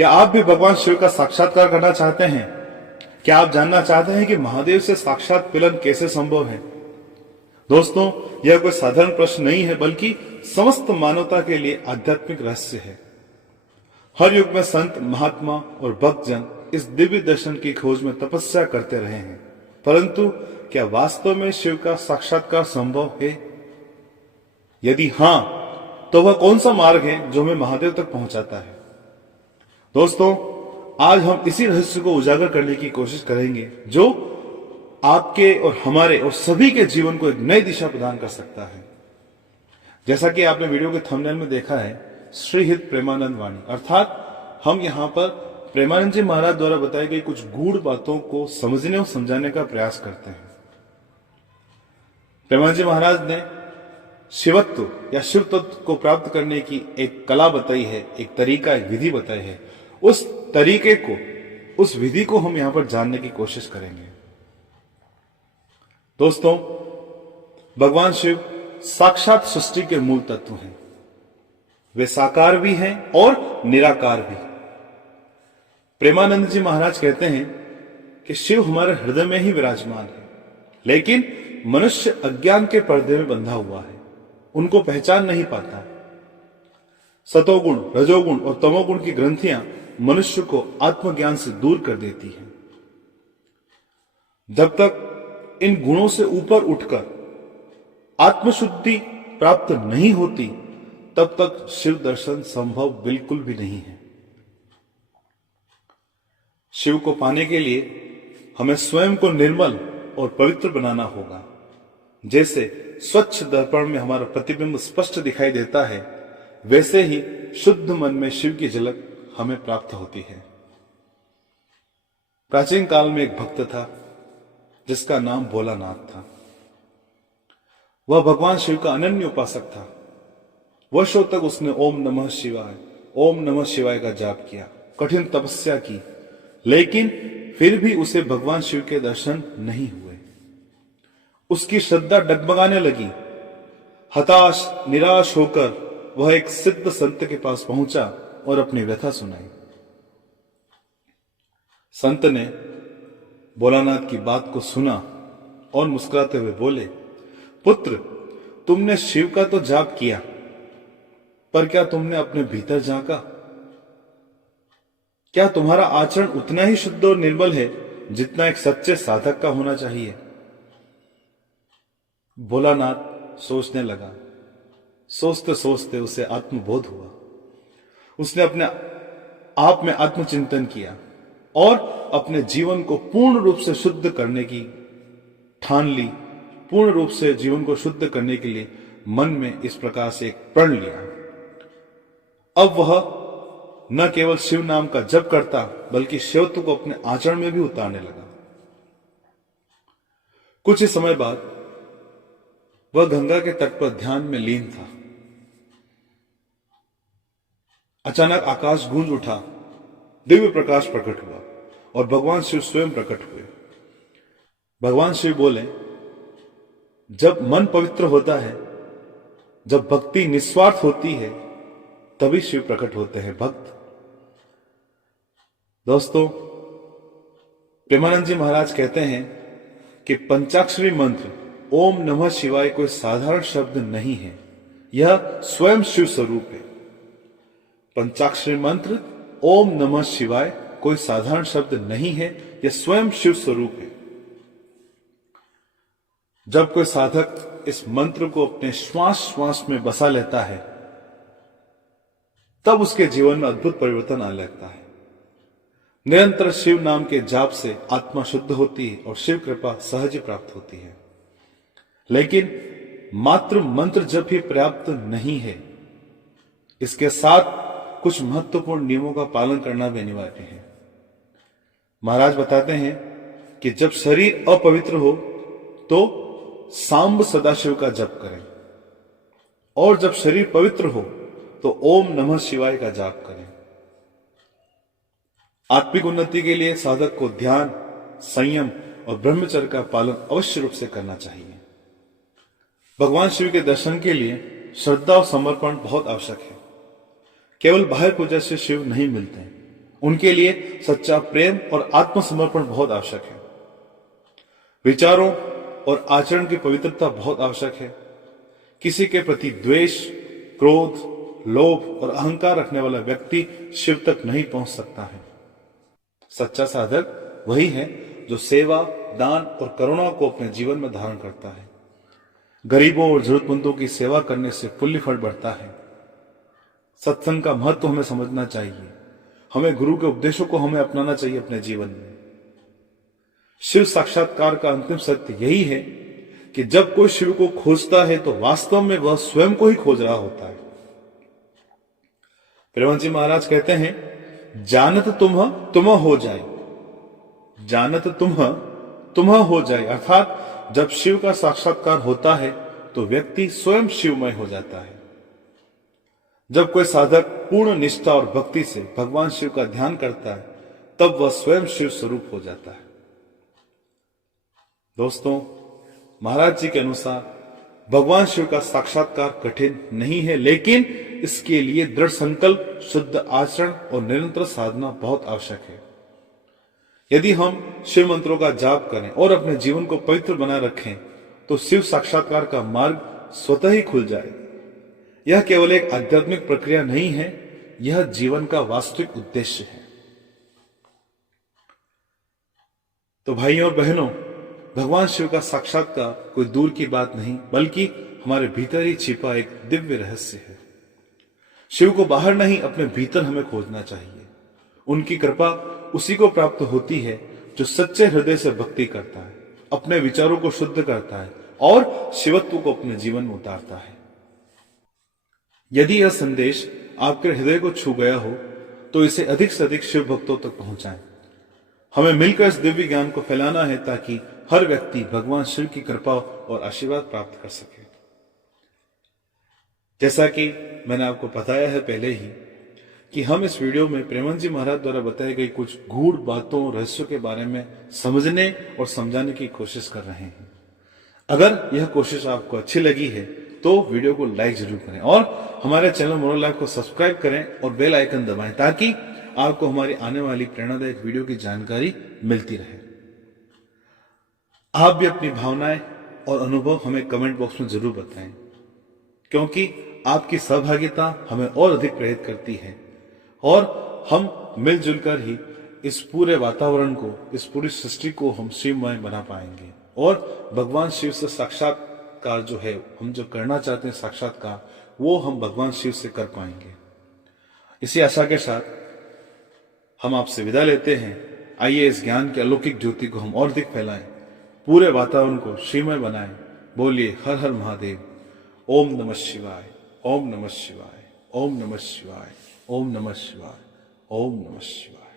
क्या आप भी भगवान शिव का साक्षात्कार करना चाहते हैं? क्या आप जानना चाहते हैं कि महादेव से साक्षात मिलन कैसे संभव है? दोस्तों, यह कोई साधारण प्रश्न नहीं है, बल्कि समस्त मानवता के लिए आध्यात्मिक रहस्य है। हर युग में संत, महात्मा और भक्तजन इस दिव्य दर्शन की खोज में तपस्या करते रहे हैं, परंतु क्या वास्तव में शिव का साक्षात्कार संभव है? यदि हां, तो वह कौन सा मार्ग है जो हमें महादेव तक पहुंचाता है? दोस्तों, आज हम इसी रहस्य को उजागर करने की कोशिश करेंगे, जो आपके और हमारे और सभी के जीवन को एक नई दिशा प्रदान कर सकता है। जैसा कि आपने वीडियो के थंबनेल में देखा है, श्री हित प्रेमानंद वाणी, अर्थात हम यहां पर प्रेमानंद जी महाराज द्वारा बताई गई कुछ गूढ़ बातों को समझने और समझाने का प्रयास करते हैं। प्रेमानंद जी महाराज ने शिवत्व या शिव तत्व को प्राप्त करने की एक कला बताई है, एक तरीका, एक विधि बताई है। उस तरीके को, उस विधि को हम यहां पर जानने की कोशिश करेंगे। दोस्तों, भगवान शिव साक्षात सृष्टि के मूल तत्व हैं। वे साकार भी हैं और निराकार भी। प्रेमानंद जी महाराज कहते हैं कि शिव हमारे हृदय में ही विराजमान है, लेकिन मनुष्य अज्ञान के पर्दे में बंधा हुआ है, उनको पहचान नहीं पाता। सतोगुण, रजोगुण और तमोगुण की ग्रंथियां मनुष्य को आत्मज्ञान से दूर कर देती हैं। जब तक इन गुणों से ऊपर उठकर आत्मशुद्धि प्राप्त नहीं होती, तब तक शिव दर्शन संभव बिल्कुल भी नहीं है। शिव को पाने के लिए हमें स्वयं को निर्मल और पवित्र बनाना होगा। जैसे स्वच्छ दर्पण में हमारा प्रतिबिंब स्पष्ट दिखाई देता है, वैसे ही शुद्ध मन में शिव की झलक हमें प्राप्त होती है। प्राचीन काल में एक भक्त था जिसका नाम भोलानाथ था। वह भगवान शिव का अनन्य उपासक था। वर्षों तक उसने ओम नमः शिवाय, ओम नमः शिवाय का जाप किया, कठिन तपस्या की, लेकिन फिर भी उसे भगवान शिव के दर्शन नहीं हुए। उसकी श्रद्धा डगमगाने लगी। हताश, निराश होकर वह एक सिद्ध संत के पास पहुंचा और अपनी व्यथा सुनाई। संत ने भोलानाथ की बात को सुना और मुस्कुराते हुए बोले, पुत्र, तुमने शिव का तो जाप किया, पर क्या तुमने अपने भीतर झांका? क्या तुम्हारा आचरण उतना ही शुद्ध और निर्मल है जितना एक सच्चे साधक का होना चाहिए? भोलानाथ सोचने लगा। सोचते सोचते उसे आत्मबोध हुआ। उसने अपने आप में आत्मचिंतन किया और अपने जीवन को पूर्ण रूप से शुद्ध करने की ठान ली। पूर्ण रूप से जीवन को शुद्ध करने के लिए मन में इस प्रकार से एक प्रण लिया। अब वह न केवल शिव नाम का जप करता, बल्कि शिवत्व को अपने आचरण में भी उतारने लगा। कुछ ही समय बाद वह गंगा के तट पर ध्यान में लीन था। अचानक आकाश गूंज उठा, दिव्य प्रकाश प्रकट हुआ और भगवान शिव स्वयं प्रकट हुए। भगवान शिव बोले, जब मन पवित्र होता है, जब भक्ति निस्वार्थ होती है, तभी शिव प्रकट होते हैं भक्त। दोस्तों, प्रेमानंद जी महाराज कहते हैं कि पंचाक्षरी मंत्र ओम नमः शिवाय कोई साधारण शब्द नहीं है, यह स्वयं शिव स्वरूप है। पंचाक्षरी मंत्र ओम नमः शिवाय कोई साधारण शब्द नहीं है, यह स्वयं शिव स्वरूप है। जब कोई साधक इस मंत्र को अपने श्वास श्वास में बसा लेता है, तब उसके जीवन में अद्भुत परिवर्तन आने लगता है। निरंतर शिव नाम के जाप से आत्मा शुद्ध होती है और शिव कृपा सहज प्राप्त होती है। लेकिन मात्र मंत्र जप ही पर्याप्त नहीं है, इसके साथ कुछ महत्वपूर्ण नियमों का पालन करना भी अनिवार्य है। महाराज बताते हैं कि जब शरीर अपवित्र हो तो सांब सदाशिव का जप करें, और जब शरीर पवित्र हो तो ओम नमः शिवाय का जाप करें। आत्मिक उन्नति के लिए साधक को ध्यान, संयम और ब्रह्मचर्य का पालन अवश्य रूप से करना चाहिए। भगवान शिव के दर्शन के लिए श्रद्धा और समर्पण बहुत आवश्यक है। केवल बाह्य पूजा से शिव नहीं मिलते, उनके लिए सच्चा प्रेम और आत्मसमर्पण बहुत आवश्यक है। विचारों और आचरण की पवित्रता बहुत आवश्यक है। किसी के प्रति द्वेष, क्रोध, लोभ और अहंकार रखने वाला व्यक्ति शिव तक नहीं पहुंच सकता है। सच्चा साधक वही है जो सेवा, दान और करुणा को अपने जीवन में धारण करता है। गरीबों और जरूरतमंदों की सेवा करने से पुण्य फल बढ़ता है। सत्संग का महत्व हमें समझना चाहिए। हमें गुरु के उपदेशों को हमें अपनाना चाहिए अपने जीवन में। शिव साक्षात्कार का अंतिम सत्य यही है कि जब कोई शिव को खोजता है तो वास्तव में वह स्वयं को ही खोज रहा होता है। प्रेमानंद जी महाराज कहते हैं, जानत तुम हो जाए, जानत तुम हो जाए। अर्थात जब शिव का साक्षात्कार होता है तो व्यक्ति स्वयं शिवमय हो जाता है। जब कोई साधक पूर्ण निष्ठा और भक्ति से भगवान शिव का ध्यान करता है तब वह स्वयं शिव स्वरूप हो जाता है। दोस्तों, महाराज जी के अनुसार भगवान शिव का साक्षात्कार कठिन नहीं है, लेकिन इसके लिए दृढ़ संकल्प, शुद्ध आचरण और निरंतर साधना बहुत आवश्यक है। यदि हम शिव मंत्रों का जाप करें और अपने जीवन को पवित्र बनाए रखें तो शिव साक्षात्कार का मार्ग स्वतः ही खुल जाए। यह केवल एक आध्यात्मिक प्रक्रिया नहीं है, यह जीवन का वास्तविक उद्देश्य है। तो भाइयों और बहनों, भगवान शिव का साक्षात्कार कोई दूर की बात नहीं बल्कि हमारे भीतर ही छिपा एक दिव्य रहस्य है। शिव को बाहर नहीं, अपने भीतर हमें खोजना चाहिए। उनकी कृपा उसी को प्राप्त होती है जो सच्चे हृदय से भक्ति करता है, अपने विचारों को शुद्ध करता है और शिवत्व को अपने जीवन में उतारता है। यदि यह संदेश आपके हृदय को छू गया हो तो इसे अधिक से अधिक शिव भक्तों तक पहुंचाएं। हमें मिलकर इस दिव्य ज्ञान को फैलाना है ताकि हर व्यक्ति भगवान शिव की कृपा और आशीर्वाद प्राप्त कर सके। जैसा कि मैंने आपको बताया है पहले ही कि हम इस वीडियो में प्रेमानंद जी महाराज द्वारा बताई गई कुछ गूढ़ बातों, रहस्यों के बारे में समझने और समझाने की कोशिश कर रहे हैं। अगर यह कोशिश आपको अच्छी लगी है तो वीडियो को लाइक जरूर करें और हमारे चैनल मोरल लाइफ को सब्सक्राइब करें और बेल आइकन दबाएं ताकि आपको हमारी आने वाली प्रेरणादायक वीडियो की जानकारी मिलती रहे। आप भी अपनी भावनाएं और अनुभव हमें कमेंट बॉक्स में जरूर बताएं, क्योंकि आपकी सहभागिता हमें और अधिक प्रेरित करती है और हम मिलजुल कर ही इस पूरे वातावरण को, इस पूरी सृष्टि को हम शिवमय बना पाएंगे और भगवान शिव से साक्षात्कार जो है, हम जो करना चाहते हैं साक्षात्कार, वो हम भगवान शिव से कर पाएंगे। इसी आशा के साथ हम आपसे विदा लेते हैं। आइए इस ज्ञान की अलौकिक ज्योति को हम और अधिक फैलाएं, पूरे वातावरण को शिवमय बनाएं। बोलिए हर हर महादेव। ओम नमः शिवाय, ओम नमः शिवाय, ओम नमः शिवाय, ओम नमः शिवाय, ओम नमः शिवाय।